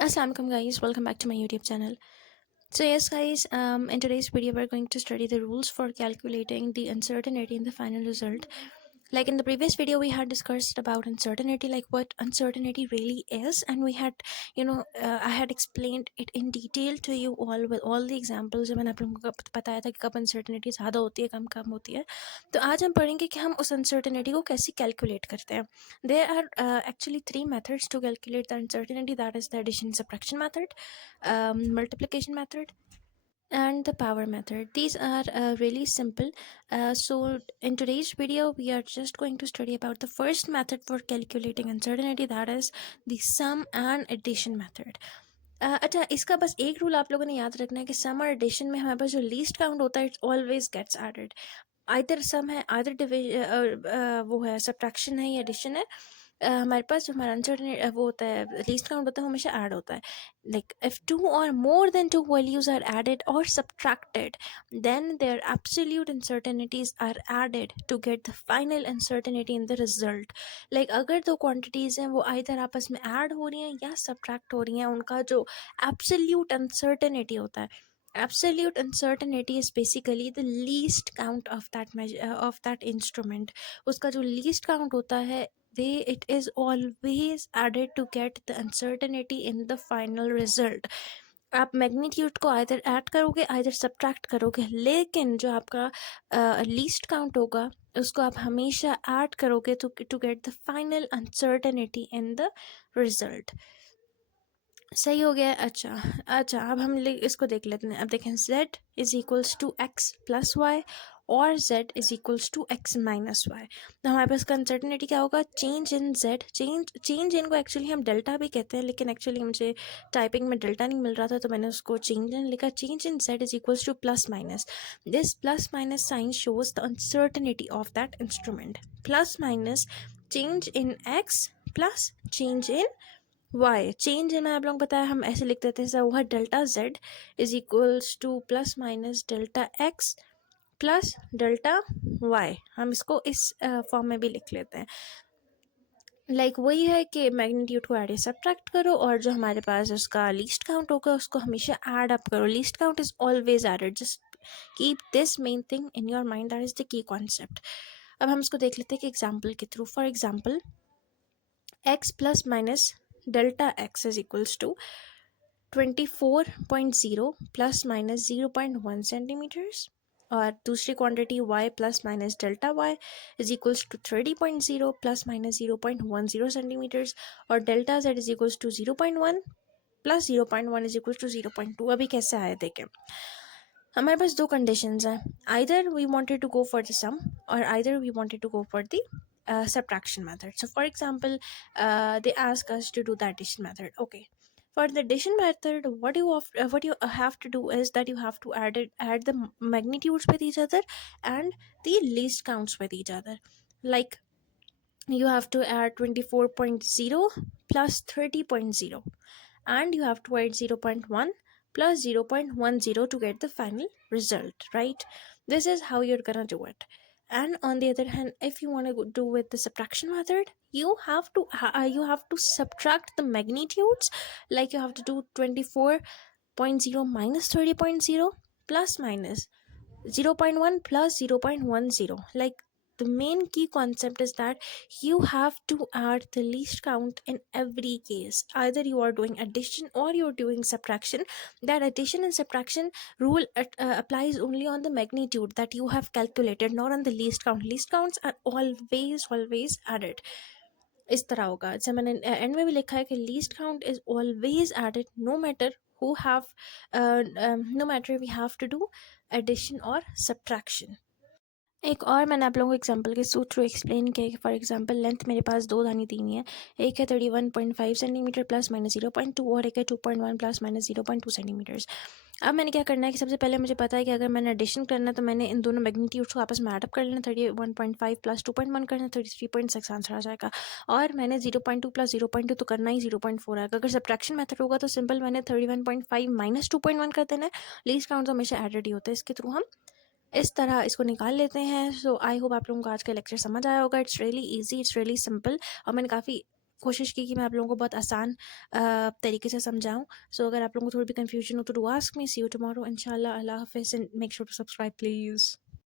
Assalamualaikum guys, welcome back to my YouTube channel. So yes guys, in today's video we're going to study the rules for calculating the uncertainty in the final result. Like in the previous video we had discussed about uncertainty, like what uncertainty really is, and we had I had explained it in detail to you all with all the examples. मैंने आप लोगों को बताया था कि कब uncertainty ज़्यादा होती है, कम कम होती है. तो आज हम पढ़ेंगे कि हम उस uncertainty को कैसे calculate करते हैं. There are actually three methods to calculate the uncertainty, that is the addition subtraction method, multiplication method, and the power method. These are really simple. So in today's video we are just going to study about the first method for calculating uncertainty, that is the sum and addition method. अच्छा, इसका बस एक rule आप लोगों ने याद रखना है कि सम और एडिशन में हमारे पास जो लीस्ट काउंट होता है it always gets added. Either sum है, आइदर डिविजन, वो है सब्ट्रैक्शन है या एडिशन है. हमारे पास जो हमारा अनसर्टेन वो होता है, लीस्ट काउंट होता है, हमेशा ऐड होता है. Like if two or more than two values are added or subtracted, then their absolute uncertainties are added to get the final uncertainty in the result. Like अगर दो क्वांटिटीज़ हैं वो either आपस में ऐड हो रही हैं या सब्ट्रैक्ट हो रही हैं, उनका जो एब्सोल्यूट अनसर्टेनिटी होता है, absolute uncertainty is basically the least count of that measure of that instrument. उसका जो least count होता है, it is always added to get the uncertainty in the final result. आप मैग्नीट्यूड को आइदर ऐड करोगे either subtract करोगे, लेकिन जो आपका लीस्ट काउंट होगा उसको आप हमेशा ऐड करोगे to get the final uncertainty in the result. सही हो गया. अच्छा अब हम इसको देख लेते हैं. अब देखें, z is equals to x plus y और z is equals to x minus y. तो हमारे पास अनसर्टेनिटी क्या होगा? Change in z. Change in को एक्चुअली हम डेल्टा भी कहते हैं, लेकिन एक्चुअली मुझे टाइपिंग में डेल्टा नहीं मिल रहा था तो मैंने उसको चेंज इन लिखा. Change in z is equals to plus minus. This plus minus sign shows the uncertainty of that instrument. Plus minus change in x plus change in y. Change in आप लोगों को पता है, हम ऐसे लिख देते हैं सर, वह delta z is equals to plus minus delta x plus delta y. हम इसको इस फॉर्म में भी लिख लेते हैं. लाइक वही है कि मैग्नीट्यूड को ऐड या सब्ट्रैक्ट करो और जो हमारे पास उसका लीस्ट काउंट होगा उसको हमेशा ऐड अप करो. Least count is always added. Just keep this main thing in your mind, that is the key concept. अब हम इसको देख लेते हैं कि एग्जाम्पल के through. For example, x plus minus delta x is equals to 24.0 plus minus 0.1 centimetres, और दूसरी quantity y plus minus delta y is equals to 30.0 plus minus 0.10 centimetres, और delta z is equals to 0.1 plus 0.1 is equals to 0.2. अभी कैसे आया देखें. हमारे पास दो conditions हैं, either we wanted to go for the sum or either we wanted to go for the subtraction method. So for example, they ask us to do the addition method. Okay, for the addition method, what you have to do is that you have to add the magnitudes with each other and the least counts with each other. Like you have to add 24.0 plus 30.0 and you have to add 0.1 plus 0.10 to get the final result, right? This is how you're gonna do it. And on the other hand, if you want to do with the subtraction method, you have to subtract the magnitudes. Like you have to do 24.0 minus 30.0 plus minus 0.1 plus 0.10. Like the main key concept is that you have to add the least count in every case. Either you are doing addition or you're doing subtraction. That addition and subtraction rule applies only on the magnitude that you have calculated, not on the least count. Least counts are always added. इस तरह होगा. जैसे मैंने and में भी लिखा है कि least count is always added no matter who have no matter we have to do addition or subtraction. एक और मैंने आप लोगों को एग्जांपल के थ्रू एक्सप्लेन किया कि फॉर एग्जांपल लेंथ मेरे पास दो दानी तीनी है. एक है 31.5 सेंटीमीटर प्लस माइनस 0.2 और एक है 2.1 प्लस माइनस 0.2 सेंटीमीटर्स. अब मैंने क्या करना है कि सबसे पहले मुझे पता है कि अगर मैंने एडिशन करना है तो मैंने इन दोनों मैग्नीट्यूड्स को आपस में ऐड अप कर लेना. 31.5 प्लस 2.1 करना, 33.6 आंसर आ जाएगा. और मैंने 0.2 प्लस 0.2 तो करना ही 0.4 आएगा. अगर सब्ट्रैक्शन मेथड होगा तो सिंपल मैंने 31.5 माइनस 2.1 कर देना है. लीस्ट काउंट तो हमेशा एडेड ही होता है. इसके थ्रू हम इस तरह इसको निकाल लेते हैं. सो आई होप आप लोगों को आज का लेक्चर समझ आया होगा. It's really easy, it's really simple और मैंने काफ़ी कोशिश की कि मैं आप लोगों को बहुत आसान तरीके से समझाऊँ। सो अगर आप लोगों को थोड़ी भी कन्फ्यूजन हो तो do ask me. See you tomorrow इंशाल्लाह। अल्लाह हाफ़िज़ and make sure to subscribe please.